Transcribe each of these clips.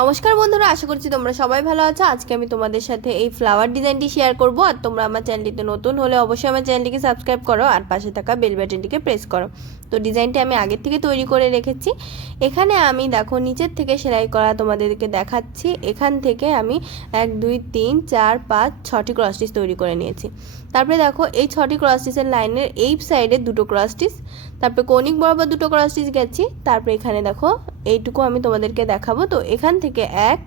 নমস্কার বন্ধুরা, আশা করছি তোমরা সবাই ভালো আছো। আজকে আমি তোমাদের সাথে এই ফ্লাওয়ার ডিজাইনটি শেয়ার করব। আর তোমরা আমার চ্যানেলটিতে নতুন হলে অবশ্যই আমার চ্যানেলটিকে সাবস্ক্রাইব করো আর পাশে থাকা বেল বাটনটিকে প্রেস করো। তো ডিজাইনটি আমি আগের থেকে তৈরি করে রেখেছি। এখানে আমি দেখো নিচের থেকে সেলাই করা তোমাদেরকে দেখাচ্ছি। এখান থেকে আমি 1 2 3 4 5 6টি ক্রস স্টিচ তৈরি করে নিয়েছি। তারপরে দেখো এই 6টি ক্রস স্টিচের লাইনের এই সাইডে দুটো ক্রস স্টিচ, তারপরে কৌণিক বরাবর দুটো ক্রস স্টিচ গেছি। তারপরে এখানে দেখো এইটুকু আমি তোমাদেরকে দেখাবো। তো এখান থেকে 1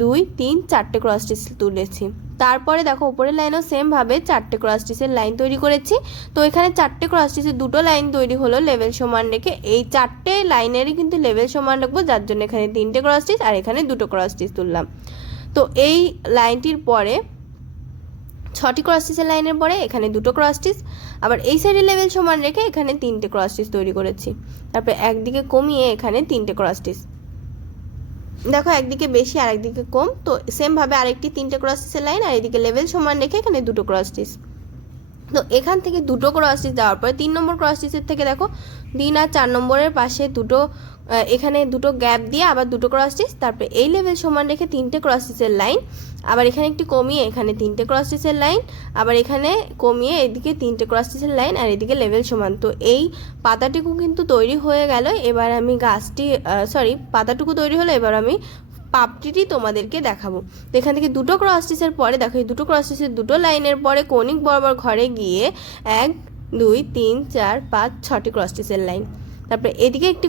2 3 4টে ক্রস স্টিচ তুলেছি। তারপরে দেখো উপরের লাইনেও সেম ভাবে 4টে ক্রস স্টিচের লাইন তৈরি করেছি। তো এখানে 4টে ক্রস স্টিচের দুটো লাইন তৈরি হলো লেভেল সমান রেখে। এই 4টে লাইনেরই কিন্তু লেভেল সমান রাখবো, যার জন্য এখানে 3টে ক্রস স্টিচ আর এখানে দুটো ক্রস স্টিচ তুললাম। তো এই লাইনটির পরে 6টি ক্রস স্টিচের লাইনের পরে এখানে দুটো ক্রস স্টিচ, আবার এই সাইডে লেভেল সমান রেখে এখানে 3টে ক্রস স্টিচ তৈরি করেছি। তারপরে একদিকে কমিয়ে এখানে 3টে ক্রস স্টিচ, দেখো একদিকে বেশি আর একদিকে কম। তো সেম ভাবে আরেকটি 3টে ক্রস স্টিচের লাইন আর এদিকে লেভেল সমান রেখে এখানে দুটো ক্রস স্টিচ। তো এখান থেকে দুটো ক্রস স্টিচ দেওয়ার পরে 3 নম্বর ক্রস স্টিচের থেকে দেখো 3 আর 4 নম্বরের পাশে দুটো এখানে দুটো গ্যাপ দিয়ে আবার দুটো ক্রস স্টিচ। তারপরে এই লেভেল সমান রেখে 3টে ক্রস স্টিচের লাইন, আবার এখানে একটি কমিয়ে এখানে 3টে ক্রস স্টিচের লাইন, আবার এখানে কমিয়ে এদিকে 3টে ক্রস স্টিচের লাইন আর এদিকে লেভেল সমান। তো এই পাতাটুকু কিন্তু তৈরি হয়ে গেল। এবার আমি পাতাটুকু তৈরি হলো। এবার আমি পাপড়িটি তোমাদেরকে দেখাবো। তো এখান থেকে দুটো ক্রস স্টিচের পরে দেখো এই দুটো ক্রস স্টিচের দুটো লাইনের পরে কৌণিক বরাবর ঘরে গিয়ে 1 2 3 4 5 6টি ক্রস স্টিচের লাইন। তারপরে এদিকে একটি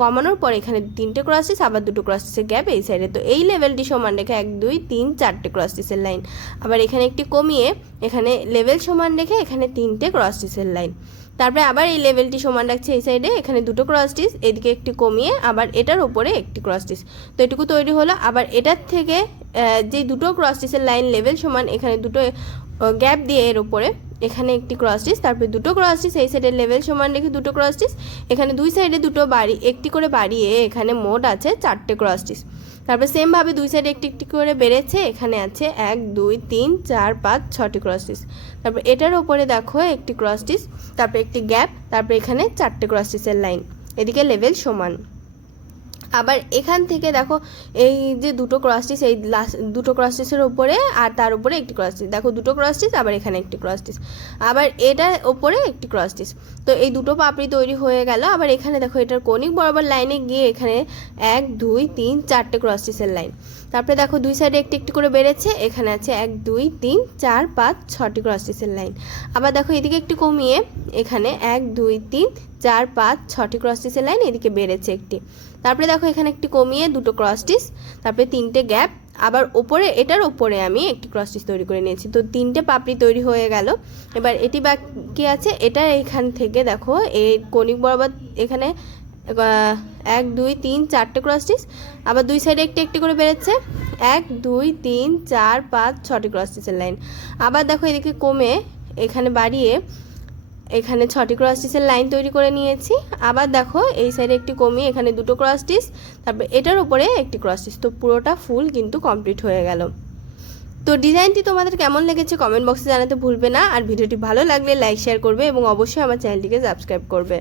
কমানোর পরে এখানে 3টে ক্রস স্টিচ, আবার দুটো ক্রস স্টিচের গ্যাপ এই সাইডে। তো এই লেভেলটি সমান রেখে 1 2 3 4টে ক্রস স্টিচের লাইন, আবার এখানে একটি কমিয়ে এখানে লেভেল সমান রেখে এখানে 3টে ক্রস স্টিচের লাইন। তারপরে আবার এই লেভেলটি সমান রাখছে এই সাইডে, এখানে দুটো ক্রস স্টিচ, এদিকে একটি কমিয়ে আবার এটার উপরে একটি ক্রস স্টিচ। তো এটুকু তৈরি হলো। আবার এটার থেকে যে দুটো ক্রস স্টিচের লাইন লেভেল সমান এখানে দুটো গ্যাপ দিয়ে এর উপরে এখানে একটি ক্রস স্টিচ, তারপরে দুটো ক্রস স্টিচ এই সাইডে লেভেল সমান রেখে দুটো ক্রস স্টিচ, এখানে দুই সাইডে দুটো একটি করে বাড়িয়ে এখানে মোট আছে 4টে ক্রস স্টিচ। তারপরে সেম ভাবে দুই সাইডে একটি একটি করে বেড়েছে, এখানে আছে 1 2 3 4 5 6টি ক্রস স্টিচ। তারপর এটার উপরে দেখো একটি ক্রস স্টিচ, তারপরে একটি গ্যাপ, তারপরে এখানে 4টে ক্রস স্টিচের লাইন, এদিকে লেভেল সমান। আবার এখান থেকে দেখো এই যে দুটো ক্রস স্টিচ, এই দুটো ক্রস স্টিচের উপরে আর তার উপরে একটি ক্রস স্টিচ, দেখো দুটো ক্রস স্টিচ, আবার এখানে একটি ক্রস স্টিচ, আবার এটার উপরে একটি ক্রস স্টিচ। তো এই দুটো পাপড়ি তৈরি হয়ে গেল। আবার এখানে দেখো এটার কৌণিক বরাবর লাইনে গিয়ে এখানে 1 2 3 4টে ক্রস স্টিচের লাইন। তারপরে দেখো দুই সাইডে একটি একটি করে বেড়েছে, এখানে আছে 1 2 3 4 5 6টি ক্রস স্টিচের লাইন। আবার দেখো এদিকে একটু কমিয়ে এখানে 1 2 3 4 5 6টি ক্রস স্টিচের লাইন, এদিকে বেড়েছে একটি। তারপরে দেখো এখানে একটি কমিয়ে দুটো ক্রস স্টিচ, তারপরে 3টে গ্যাপ, আবার এটার উপরে আমি একটি ক্রস স্টিচ তৈরি করে নিয়েছি। তো 3টে পাপড়ি তৈরি হয়ে গেল। এবার এটি বাকি আছে। এটা এখান থেকে দেখো এই কৌণিক বরাবর এখানে 1 2 3 4টে ক্রস স্টিচ, আবার দুই সাইডে একটি একটি করে বেড়েছে 1 2 3 4 5 6টি ক্রস স্টিচের লাইন। আবার দেখো এদিকে কমে এখানে বাড়িয়ে এখানে 6টি ক্রস স্টিচের লাইন তৈরি করে নিয়েছি। আবার দেখো এই সাইডে একটি কমিয়ে এখানে দুটো ক্রস স্টিচ, তারপর এটার উপরে একটি ক্রস স্টিচ। তো পুরোটা ফুল কিন্তু কমপ্লিট হয়ে গেল। তো ডিজাইনটি তোমাদের কেমন লেগেছে কমেন্ট বক্সে জানাতে ভুলবে না। আর ভিডিওটি ভালো লাগলে লাইক শেয়ার করবে এবং অবশ্যই আমার চ্যানেলটিকে সাবস্ক্রাইব করবে।